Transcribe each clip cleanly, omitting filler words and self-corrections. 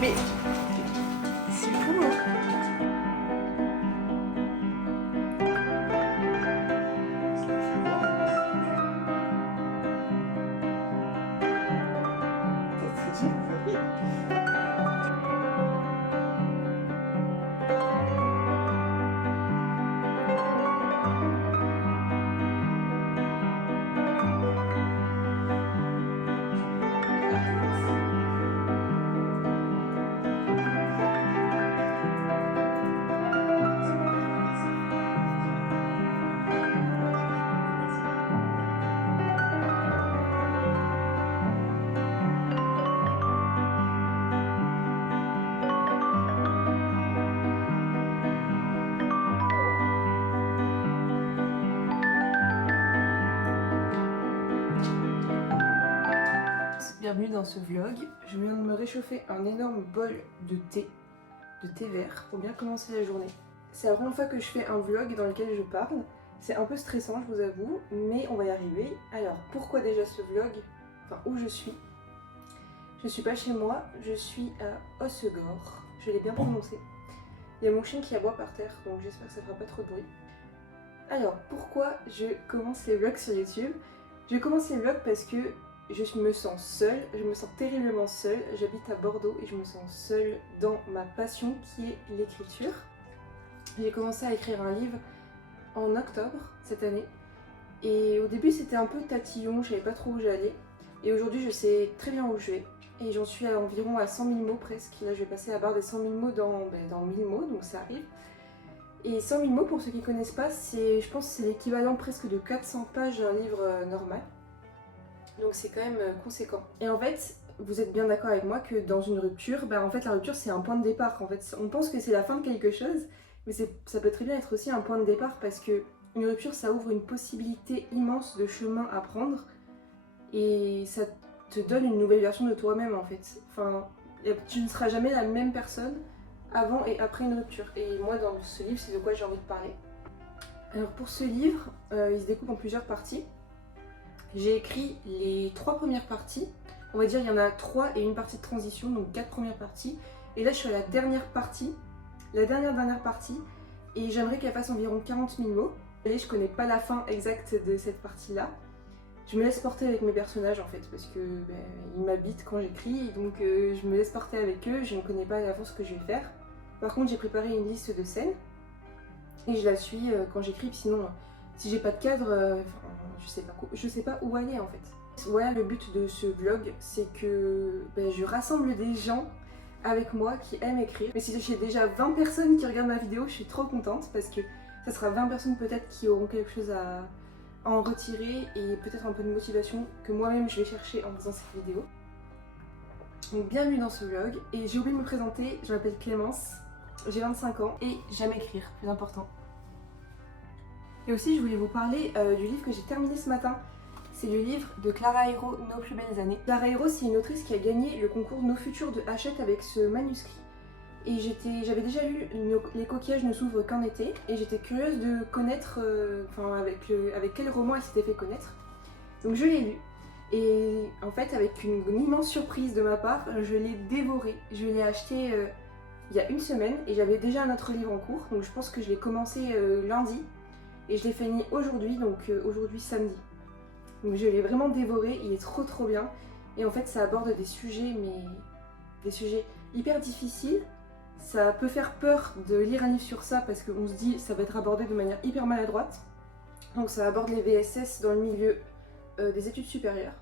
Mais c'est fou, hein. Bienvenue dans ce vlog. Je viens de me réchauffer un énorme bol de thé vert pour bien commencer la journée. C'est la première fois que je fais un vlog dans lequel je parle. C'est un peu stressant, je vous avoue, mais on va y arriver. Alors, pourquoi déjà ce vlog? Enfin, où je suis? Je suis pas chez moi, je suis à Hossegor. Je l'ai bien prononcé. Il y a mon chien qui aboie par terre, donc j'espère que ça fera pas trop de bruit. Alors, pourquoi je commence les vlogs sur YouTube? Je commence les vlogs parce que je me sens seule, je me sens terriblement seule. J'habite à Bordeaux et je me sens seule dans ma passion qui est l'écriture. J'ai commencé à écrire un livre en octobre cette année. Et au début c'était un peu tatillon, je savais pas trop où j'allais. Et aujourd'hui je sais très bien où je vais. Et j'en suis à environ à 100 000 mots presque. Là je vais passer à barre des 100 000 mots dans 1000 mots, donc ça arrive. Et 100 000 mots, pour ceux qui ne connaissent pas, je pense que c'est l'équivalent presque de 400 pages d'un livre normal. Donc c'est quand même conséquent. Et en fait, vous êtes bien d'accord avec moi que dans une rupture, en fait la rupture c'est un point de départ. En fait, on pense que c'est la fin de quelque chose, mais ça peut très bien être aussi un point de départ parce que une rupture ça ouvre une possibilité immense de chemin à prendre et ça te donne une nouvelle version de toi-même en fait. Enfin, tu ne seras jamais la même personne avant et après une rupture. Et moi dans ce livre c'est de quoi j'ai envie de parler. Alors pour ce livre, il se découpe en plusieurs parties. J'ai écrit les 3 premières parties, on va dire il y en a 3 et une partie de transition, donc 4 premières parties. Et là je suis à la dernière partie, la dernière partie, et j'aimerais qu'elle fasse environ 40 000 mots. Et je connais pas la fin exacte de cette partie-là. Je me laisse porter avec mes personnages en fait, parce que ils m'habitent quand j'écris, donc je me laisse porter avec eux, je ne connais pas à l'avance ce que je vais faire. Par contre j'ai préparé une liste de scènes, et je la suis quand j'écris, sinon si j'ai pas de cadre, je sais pas où aller en fait. Voilà le but de ce vlog, c'est que je rassemble des gens avec moi qui aiment écrire. Mais si j'ai déjà 20 personnes qui regardent ma vidéo, je suis trop contente parce que ça sera 20 personnes peut-être qui auront quelque chose à en retirer et peut-être un peu de motivation que moi-même je vais chercher en faisant cette vidéo. Donc bienvenue dans ce vlog et j'ai oublié de me présenter, je m'appelle Clémence, j'ai 25 ans et j'aime écrire, plus important. Et aussi je voulais vous parler du livre que j'ai terminé ce matin. C'est le livre de Clara Hiro, Nos plus belles années. Clara Hiro c'est une autrice qui a gagné le concours Nos futurs de Hachette avec ce manuscrit. Et j'avais déjà lu Les coquillages ne s'ouvrent qu'en été et j'étais curieuse de connaître avec quel roman elle s'était fait connaître. Donc je l'ai lu et en fait avec une immense surprise de ma part, je l'ai dévoré. Je l'ai acheté il y a une semaine et j'avais déjà un autre livre en cours, donc je pense que je l'ai commencé lundi. Et je l'ai fini aujourd'hui, donc aujourd'hui samedi. Donc je l'ai vraiment dévoré, il est trop bien. Et en fait ça aborde des sujets, des sujets hyper difficiles. Ça peut faire peur de lire un livre sur ça parce qu'on se dit ça va être abordé de manière hyper maladroite. Donc ça aborde les VSS dans le milieu des études supérieures.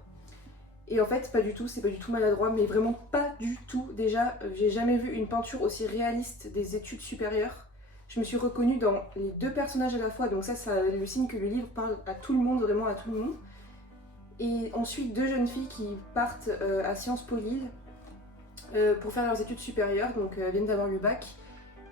Et en fait pas du tout, c'est pas du tout maladroit, mais vraiment pas du tout. Déjà j'ai jamais vu une peinture aussi réaliste des études supérieures. Je me suis reconnue dans les 2 personnages à la fois, donc ça le signe que le livre parle à tout le monde, vraiment à tout le monde. Et ensuite 2 jeunes filles qui partent à Sciences Po Lille pour faire leurs études supérieures, donc elles viennent d'avoir le bac.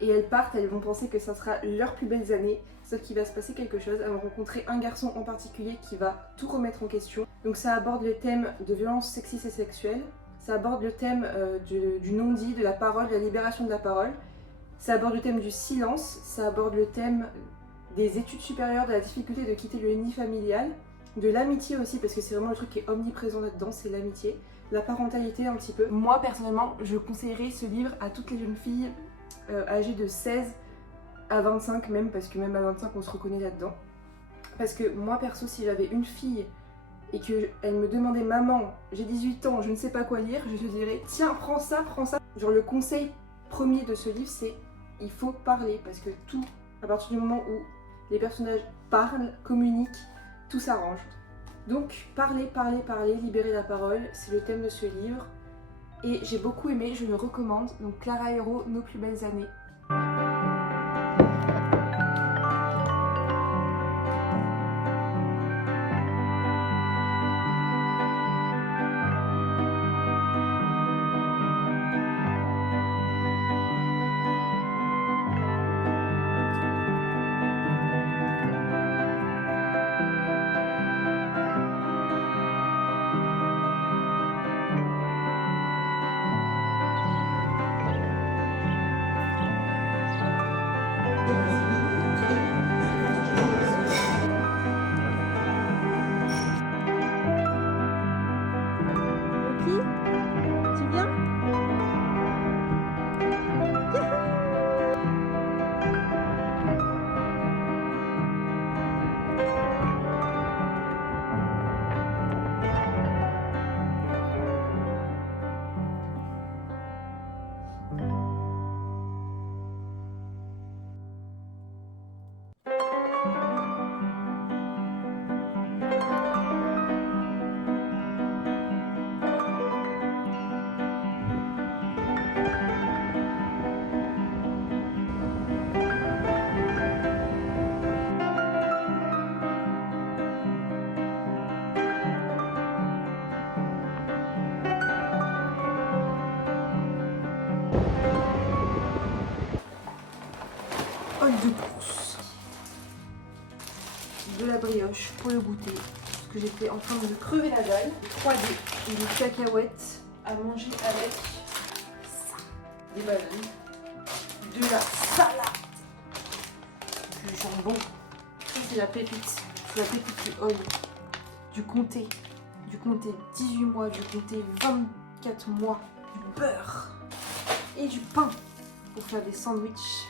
Et elles partent, elles vont penser que ça sera leurs plus belles années, sauf qu'il va se passer quelque chose. Elles vont rencontrer un garçon en particulier qui va tout remettre en question. Donc ça aborde le thème de violences sexistes et sexuelles, ça aborde le thème du non-dit, de la parole, de la libération de la parole. Ça aborde le thème du silence, ça aborde le thème des études supérieures, de la difficulté de quitter le nid familial. de l'amitié aussi, parce que c'est vraiment le truc qui est omniprésent là-dedans, c'est l'amitié, la parentalité un petit peu. Moi personnellement, je conseillerais ce livre à toutes les jeunes filles âgées de 16 à 25 même, parce que même à 25 on se reconnaît là-dedans. Parce que moi perso, si j'avais une fille et qu'elle me demandait maman, j'ai 18 ans, je ne sais pas quoi lire, je lui dirais tiens prends ça, prends ça. Genre le conseil premier de ce livre c'est il faut parler, parce que tout, à partir du moment où les personnages parlent, communiquent, tout s'arrange. Donc parler, parler, parler, libérer la parole, c'est le thème de ce livre. Et j'ai beaucoup aimé, je le recommande. Donc Clara Hérault, Nos plus belles années. De course, de la brioche pour le goûter, parce que j'étais en train de me crever la dalle, 3D et des cacahuètes à manger avec ça, des bananes, de la salade, du jambon, ça c'est la pépite du Hall, du comté, 18 mois, du comté 24 mois, du beurre et du pain pour faire des sandwichs.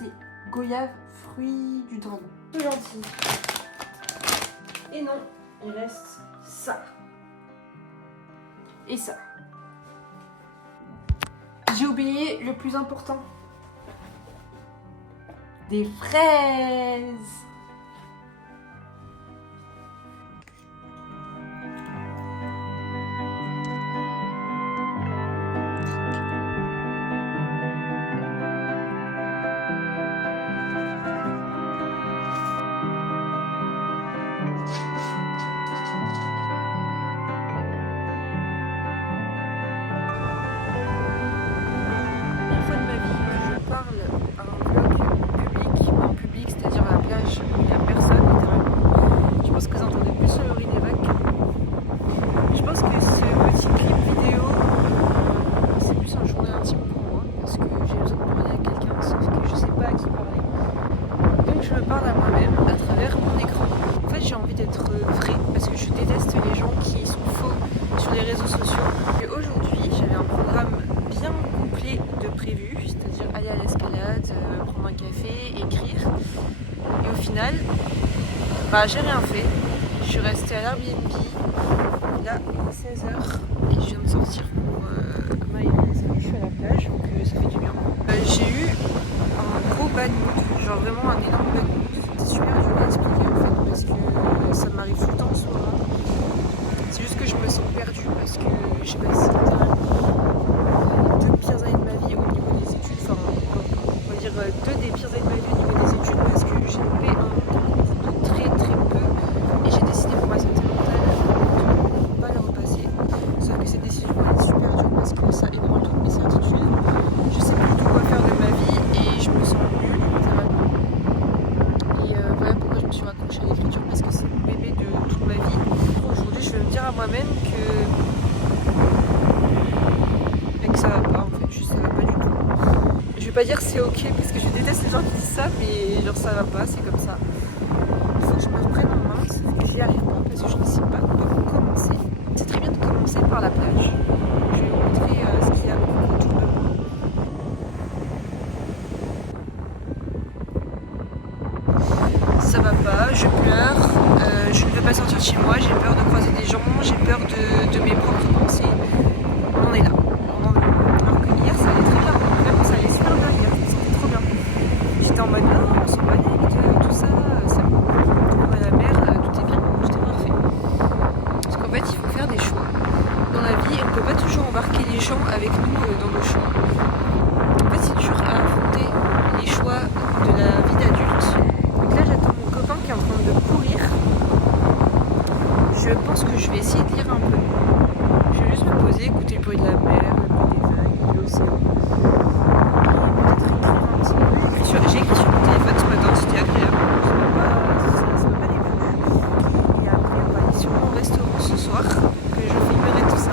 C'est goyave, fruit du dragon. Tout gentil. Et non, il reste ça. Et ça. J'ai oublié le plus important. Des fraises. J'ai rien fait, je suis restée à l'Airbnb, là il est 16h et je viens de sortir pour les amis, je suis à la plage donc ça fait du bien. J'ai eu un gros bad mood, genre vraiment un énorme bad mood, c'est super dur à expliquer en fait parce que ça m'arrive tout le temps en ce moment. C'est juste que je me sens perdue parce que j'ai passé les 2 pires années de ma vie au niveau des études, enfin on va dire 2 des pires années de ma vie au niveau des études parce que j'ai loupé un très peu et j'ai décidé pour ma santé mentale de ne pas le repasser, sauf que cette décision elle est super dure parce que ça ébranle toutes mes certitudes, je sais plus du tout quoi faire de ma vie et je me sens nulle littéralement et voilà pourquoi je me suis raccrochée à l'écriture parce que c'est le bébé de toute ma vie. Aujourd'hui je vais me dire à moi-même que ça va pas en fait, juste ça va pas du tout. Je vais pas dire c'est ok parce que je déteste les gens qui disent ça mais genre ça va pas, c'est comme ça. par la plage. Je vais vous montrer ce qu'il y a autour de moi. Ça va pas, je pleure, je ne veux pas sortir de chez moi, j'ai peur de croiser des gens, j'ai peur de mes propres pensées. On en est là. Alors que hier ça allait très bien, vraiment ça allait super bien hier, je me sentais trop bien. J'étais en mode non, on s'en connecte, tout ça, c'est bon. On va à la mer, tout est bien, tout est parfait. Parce qu'en fait il faut faire des choix. Dans la vie, on ne peut pas toujours embarquer les gens avec nous dans nos choix. En fait c'est dur à affronter les choix de la vie d'adulte. Donc là j'attends mon copain qui est en train de courir. Je pense que je vais essayer de lire un peu. Je vais juste me poser, écouter le bruit de la mer, le bruit des vagues, de l'océan. Et peut-être écrire un petit peu. J'ai écrit sur mon téléphone ce matin, c'était agréable. Ça m'a pas déplu. Et après on va aller sûrement au restaurant ce soir, que je filmerai tout ça.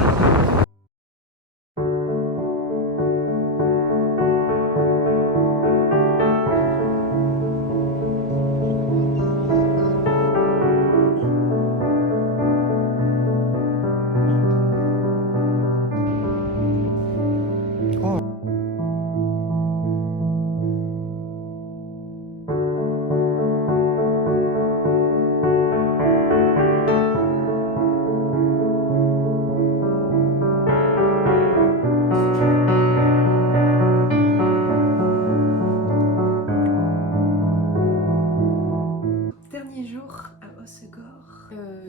Dernier jour à Hossegor.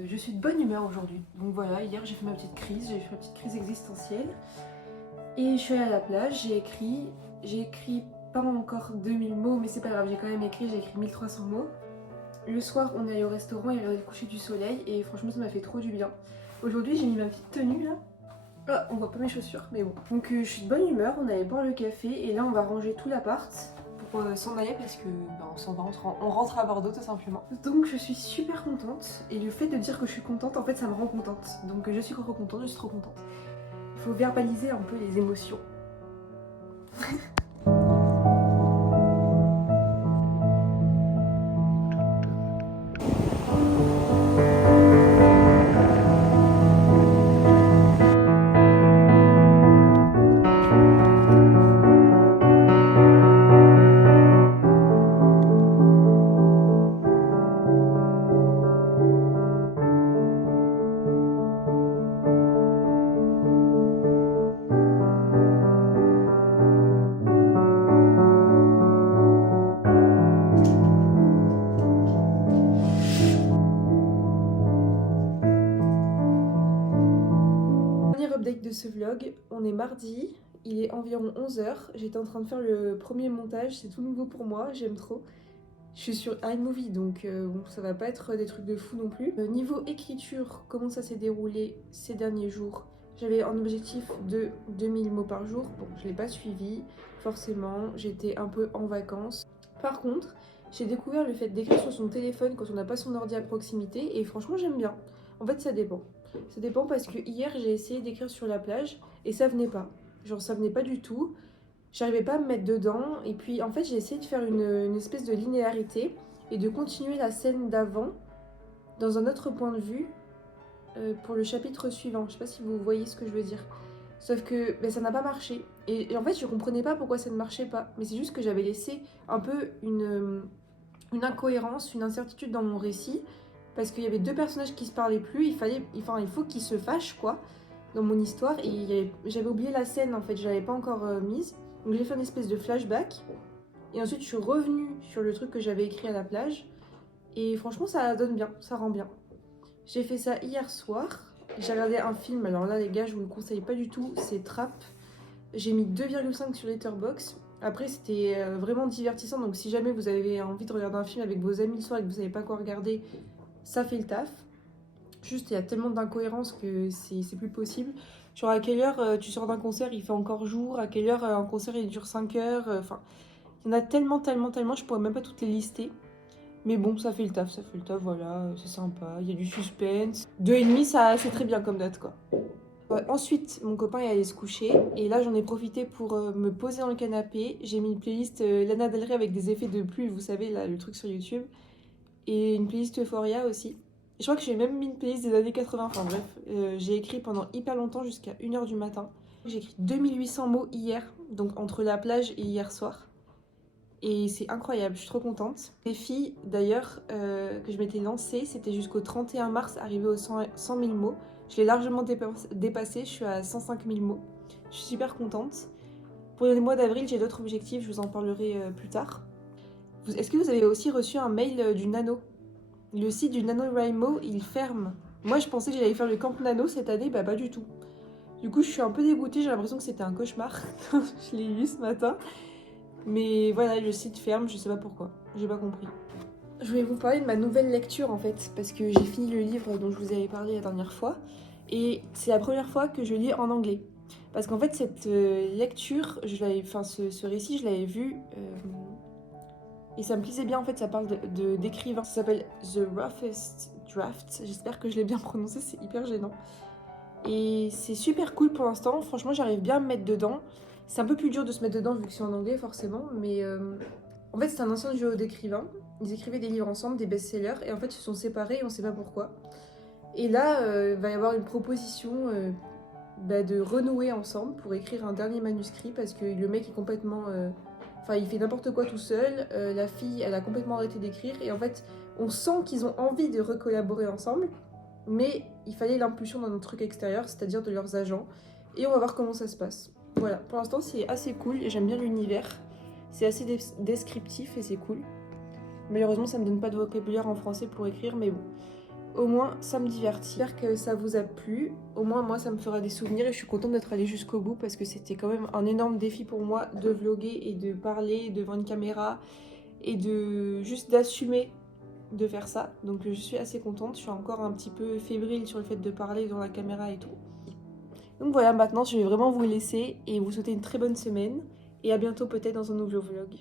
Je suis de bonne humeur aujourd'hui. Donc voilà, hier j'ai fait ma petite crise, existentielle. Et je suis allée à la plage, j'ai écrit pas encore 2000 mots, mais c'est pas grave, j'ai quand même écrit, j'ai écrit 1300 mots. Le soir, on est allé au restaurant et regardé le coucher du soleil, et franchement ça m'a fait trop du bien. Aujourd'hui j'ai mis ma petite tenue là. Ah, on voit pas mes chaussures, mais bon. Donc je suis de bonne humeur, on allait boire le café, et là on va ranger tout l'appart pour s'en aller parce que on s'en va, on rentre à Bordeaux tout simplement. Donc je suis super contente, et le fait de dire que je suis contente, en fait ça me rend contente. Donc je suis trop contente, je suis trop contente. Il faut verbaliser un peu les émotions. Dernier update de ce vlog, on est mardi, il est environ 11h, j'étais en train de faire le premier montage, c'est tout nouveau pour moi, j'aime trop. Je suis sur iMovie donc bon, ça va pas être des trucs de fou non plus. Niveau écriture, comment ça s'est déroulé ces derniers jours? J'avais un objectif de 2000 mots par jour, bon je l'ai pas suivi, forcément, j'étais un peu en vacances. Par contre, j'ai découvert le fait d'écrire sur son téléphone quand on n'a pas son ordi à proximité et franchement j'aime bien. En fait ça dépend. Ça dépend parce que hier j'ai essayé d'écrire sur la plage et ça venait pas. Genre ça venait pas du tout. J'arrivais pas à me mettre dedans et puis en fait j'ai essayé de faire une espèce de linéarité et de continuer la scène d'avant dans un autre point de vue pour le chapitre suivant. Je sais pas si vous voyez ce que je veux dire. Sauf que ça n'a pas marché. Et en fait je comprenais pas pourquoi ça ne marchait pas. Mais c'est juste que j'avais laissé un peu une incohérence, une incertitude dans mon récit. Parce qu'il y avait deux personnages qui se parlaient plus, il faut qu'ils se fâchent quoi, dans mon histoire. Et j'avais oublié la scène en fait, je l'avais pas encore mise. Donc j'ai fait une espèce de flashback. Et ensuite je suis revenue sur le truc que j'avais écrit à la plage. Et franchement ça donne bien, ça rend bien. J'ai fait ça hier soir. J'ai regardé un film, alors là les gars je vous le conseille pas du tout, c'est Trap. J'ai mis 2,5 sur Letterboxd. Après c'était vraiment divertissant, donc si jamais vous avez envie de regarder un film avec vos amis le soir et que vous savez pas quoi regarder, ça fait le taf. Juste, il y a tellement d'incohérences que c'est plus possible. Genre, à quelle heure tu sors d'un concert, il fait encore jour. À quelle heure un concert, il dure 5 heures. Enfin, il y en a tellement, je pourrais même pas toutes les lister. Mais bon, ça fait le taf, voilà. C'est sympa, il y a du suspense. 2,5, ça, c'est très bien comme date, quoi. Ensuite, mon copain est allé se coucher. Et là, j'en ai profité pour me poser dans le canapé. J'ai mis une playlist Lana Del Rey avec des effets de pluie, vous savez, là, le truc sur YouTube. Et une playlist Euphoria aussi. Je crois que j'ai même mis une playlist des années 80, enfin bref. J'ai écrit pendant hyper longtemps, jusqu'à 1h du matin. J'ai écrit 2800 mots hier, donc entre la plage et hier soir. Et c'est incroyable, je suis trop contente. Les filles, d'ailleurs, que je m'étais lancée, c'était jusqu'au 31 mars, arrivé aux 100 000 mots. Je l'ai largement dépassé, je suis à 105 000 mots. Je suis super contente. Pour le mois d'avril, j'ai d'autres objectifs, je vous en parlerai plus tard. Est-ce que vous avez aussi reçu un mail du Nano? Le site du NaNoWriMo, il ferme. Moi, je pensais que j'allais faire le Camp Nano cette année, bah pas du tout. Du coup, je suis un peu dégoûtée, j'ai l'impression que c'était un cauchemar. Je l'ai lu ce matin. Mais voilà, le site ferme, je sais pas pourquoi. J'ai pas compris. Je voulais vous parler de ma nouvelle lecture en fait, parce que j'ai fini le livre dont je vous avais parlé la dernière fois. Et c'est la première fois que je lis en anglais. Parce qu'en fait, cette lecture, ce récit, je l'avais vu. Et ça me plaisait bien, en fait, ça parle d'écrivains. Ça s'appelle The Roughest Draft. J'espère que je l'ai bien prononcé, c'est hyper gênant. Et c'est super cool pour l'instant. Franchement, j'arrive bien à me mettre dedans. C'est un peu plus dur de se mettre dedans vu que c'est en anglais, forcément. Mais en fait, c'est un ancien duo d'écrivains. Ils écrivaient des livres ensemble, des best-sellers. Et en fait, ils se sont séparés et on sait pas pourquoi. Et là, il va y avoir une proposition de renouer ensemble pour écrire un dernier manuscrit parce que le mec est complètement... Enfin, il fait n'importe quoi tout seul. La fille, elle a complètement arrêté d'écrire. Et en fait, on sent qu'ils ont envie de recollaborer ensemble. Mais il fallait l'impulsion d'un truc extérieur, c'est-à-dire de leurs agents. Et on va voir comment ça se passe. Voilà, pour l'instant, c'est assez cool. Et j'aime bien l'univers. C'est assez descriptif et c'est cool. Malheureusement, ça me donne pas de vocabulaire en français pour écrire. Mais bon, au moins, ça me divertit. J'espère que ça vous a plu. Au moins, moi, ça me fera des souvenirs et je suis contente d'être allée jusqu'au bout parce que c'était quand même un énorme défi pour moi de vlogger et de parler devant une caméra et de juste d'assumer de faire ça. Donc, je suis assez contente. Je suis encore un petit peu fébrile sur le fait de parler devant la caméra et tout. Donc voilà, maintenant, je vais vraiment vous laisser et vous souhaiter une très bonne semaine et à bientôt peut-être dans un nouveau vlog.